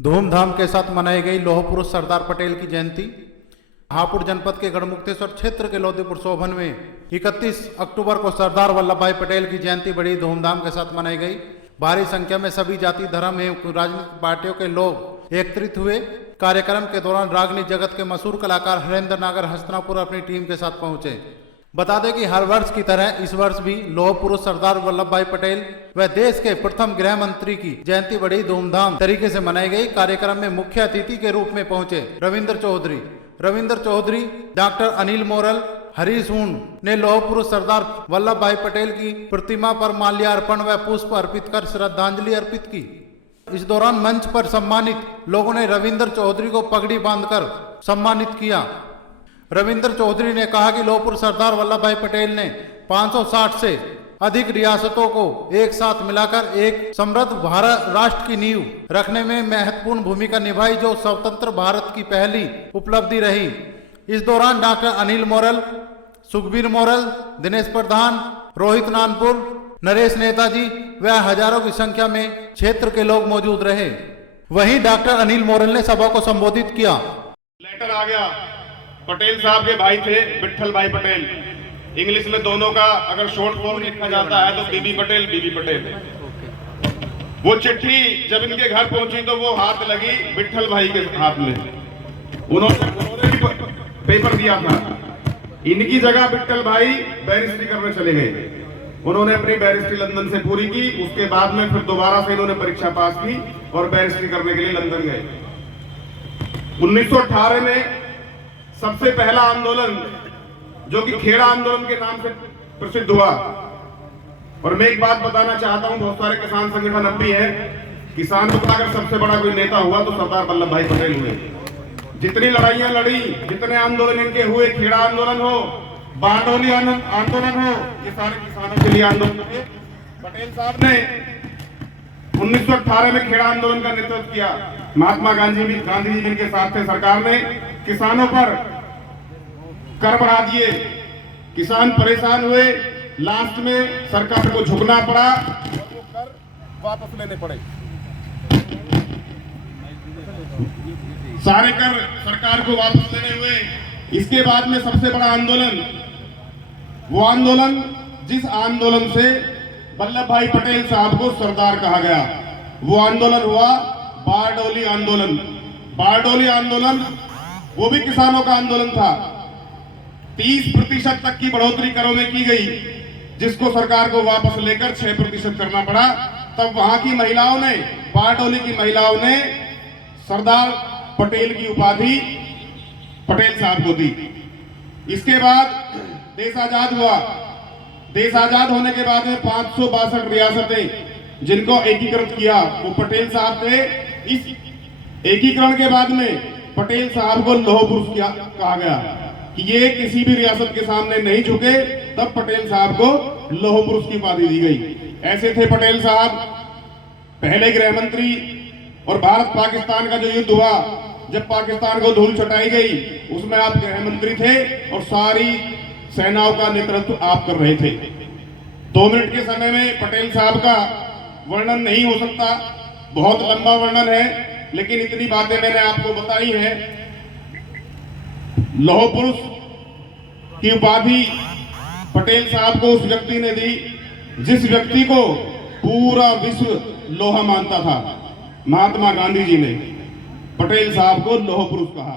धूमधाम के साथ मनाई गई लौह पुरुष सरदार पटेल की जयंती। हापुड़ जनपद के गढ़मुक्तेश्वर क्षेत्र के लोधीपुर शोभन में 31 अक्टूबर को सरदार वल्लभ भाई पटेल की जयंती बड़ी धूमधाम के साथ मनाई गई। भारी संख्या में सभी जाति धर्म एवं राजनीतिक पार्टियों के लोग एकत्रित हुए। कार्यक्रम के दौरान रागनी जगत के मशहूर कलाकार हरेंद्र नागर हस्तिनापुर अपनी टीम के साथ पहुंचे। बता दें कि हर वर्ष की तरह इस वर्ष भी लौह पुरुष सरदार वल्लभ भाई पटेल व देश के प्रथम गृह मंत्री की जयंती बड़ी धूमधाम तरीके से मनाई गई। कार्यक्रम में मुख्य अतिथि के रूप में पहुंचे रविंद्र चौधरी, डॉक्टर अनिल मोरल, हरीश ऊन ने लौह पुरुष सरदार वल्लभ भाई पटेल की प्रतिमा पर माल्यार्पण व पुष्प अर्पित कर श्रद्धांजलि अर्पित की। इस दौरान मंच पर सम्मानित लोगों ने रविंद्र चौधरी को पगड़ी बांधकर सम्मानित किया। रविंद्र चौधरी ने कहा कि लौह पुरुष सरदार वल्लभ भाई पटेल ने 560 से अधिक रियासतों को एक साथ मिलाकर एक समृद्ध भारत राष्ट्र की नींव रखने में महत्वपूर्ण भूमिका निभाई, जो स्वतंत्र भारत की पहली उपलब्धि रही। इस दौरान डॉक्टर अनिल मोरल, सुखबीर मोरल, दिनेश प्रधान, रोहित नानपुर, नरेश नेताजी व हजारों की संख्या में क्षेत्र के लोग मौजूद रहे। वहीं डॉक्टर अनिल मोरल ने सभा को संबोधित किया। लेटर आ गया, पटेल साहब के भाई थे विट्ठल भाई पटेल। इंग्लिश में दोनों का अगर शॉर्ट फॉर्म लिखा जाता है तो बीबी पटेल। वो चिट्ठी जब इनके घर पहुंची तो वो हाथ लगी विट्ठल भाई के हाथ में। उन्होंने भी पेपर दिया था। इनकी जगह विट्ठल भाई बैरिस्ट्री करने चले गए। उन्होंने अपनी बैरिस्ट्री लंदन से पूरी की। उसके बाद में फिर दोबारा से इन्होंने परीक्षा पास की और बैरिस्ट्री करने के लिए लंदन गए। 1918 में सबसे पहला आंदोलन जो कि खेड़ा आंदोलन के नाम से प्रसिद्ध हुआ। और मैं एक बात बताना चाहता हूं, बहुत सारे किसान संगठन अब भी है। किसान का अगर सबसे बड़ा कोई नेता हुआ तो सरदार वल्लभ भाई पटेल हुए। जितनी लड़ाइयां लड़ी, जितने आंदोलन इनके हुए, खेड़ा आंदोलन हो, बारडोली आंदोलन हो, ये सारे किसानों के लिए आंदोलन थे। पटेल साहब ने 1918 में खेड़ा आंदोलन का नेतृत्व किया। महात्मा गांधी जी इनके साथ थे। सरकार ने किसानों पर कर बढ़ा दिए, किसान परेशान हुए। लास्ट में सरकार को झुकना पड़ा और वो कर वापस लेने पड़े। सारे कर सरकार को वापस लेने हुए। इसके बाद में सबसे बड़ा आंदोलन, वो आंदोलन जिस आंदोलन से वल्लभ भाई पटेल साहब को सरदार कहा गया, वो आंदोलन हुआ बारडोली आंदोलन। बारडोली आंदोलन वो भी किसानों का आंदोलन था। 30% तक की बढ़ोतरी करों में की गई, जिसको सरकार को वापस लेकर 6% करना पड़ा। तब वहां की महिलाओं ने, बारडोली की महिलाओं ने सरदार पटेल की उपाधि पटेल साहब को दी। इसके बाद देश आजाद हुआ। देश आजाद होने के बाद में 562 रियासतें जिनको एकीकृत किया वो पटेल साहब थे। इस एकीकरण के बाद में पटेल साहब को लौह पुरुष कहा गया कि ये किसी भी रियासत के सामने नहीं झुके। तब पटेल साहब को लौह पुरुष की उपाधि दी गई। ऐसे थे पटेल साहब पहले गृह मंत्री। और भारत पाकिस्तान का जो युद्ध हुआ, जब पाकिस्तान को धूल चटाई गई, उसमें आप गृह मंत्री थे और सारी सेनाओं का नेतृत्व आप कर रहे थे। 2 मिनट के समय में पटेल साहब का वर्णन नहीं हो सकता, बहुत लंबा वर्णन है, लेकिन इतनी बातें मैंने आपको बताई हैं। लौह पुरुष की उपाधि पटेल साहब को उस व्यक्ति ने दी जिस व्यक्ति को पूरा विश्व लोहा मानता था। महात्मा गांधी जी ने पटेल साहब को लौह पुरुष कहा।